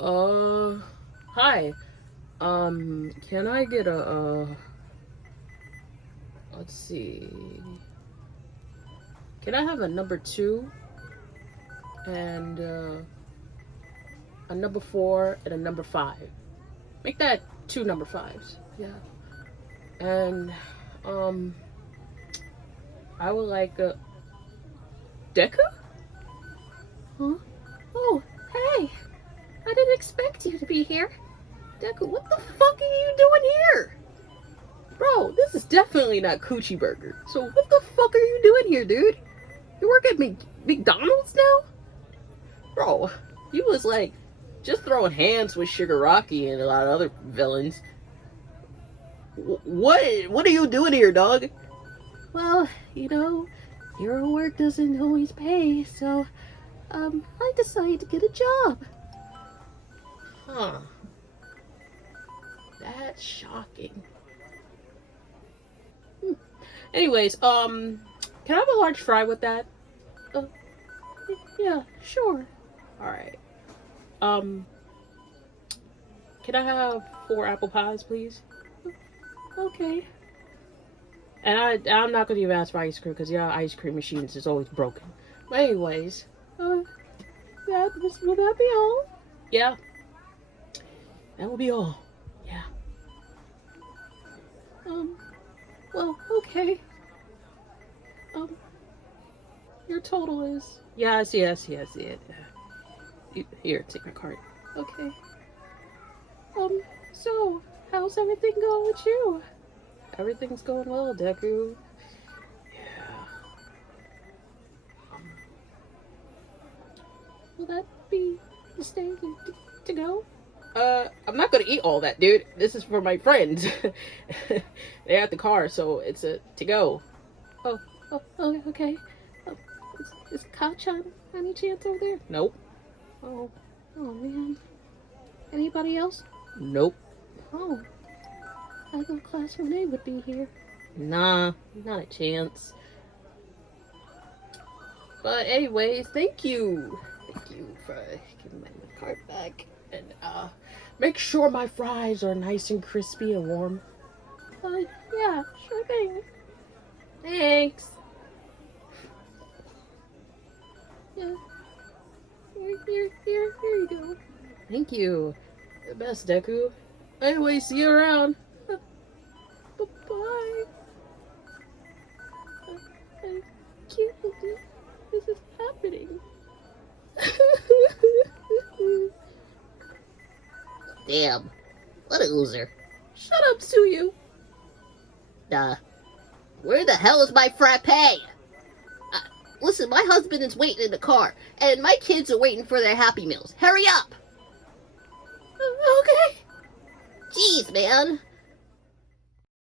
Uh, Hi. Can I get let's see. Can I have a number two and a number four and a number five? Make that two number fives. Yeah. And um, I would like a Deca? Huh? Oh, hey! I didn't expect you to be here. Deku, what the fuck are you doing here? Bro, this is definitely not Coochie Burger. So what the fuck are you doing here, dude? You work at McDonald's now? Bro, you was like just throwing hands with Shigaraki and a lot of other villains. What are you doing here, dog? Well, hero work doesn't always pay, so I decided to get a job. Huh. That's shocking. Anyways, can I have a large fry with that? Uh, yeah, sure. All right. Um, can I have four apple pies, please? Okay. And I'm not gonna even ask for ice cream because yeah, ice cream machines is always broken. But anyways, will that be all? Yeah, that will be all. Yeah. Um. Well, okay. Um. Your total is. Yes. Here, take my card. Okay. So, how's everything going with you? Everything's going well, Deku. Yeah. Um, will that be the stay to go? I'm not gonna eat all that, dude. This is for my friends. They're at the car, so it's a to go. Oh, okay. Oh, is Kachan any chance over there? Nope. Oh, man. Anybody else? Nope. Oh, I thought Class 1A would be here. Nah, not a chance. But anyways, thank you. Thank you for giving my card back. And make sure my fries are nice and crispy and warm. Yeah, sure thing. Thanks. Yeah. Here you go. Thank you. The best, Deku. Anyway, see you around. Bye. I can't believe this is happening. Damn, what a loser. Shut up, Suyu. Where the hell is my frappe? Listen, my husband is waiting in the car, and my kids are waiting for their Happy Meals. Hurry up! Okay. Jeez, man.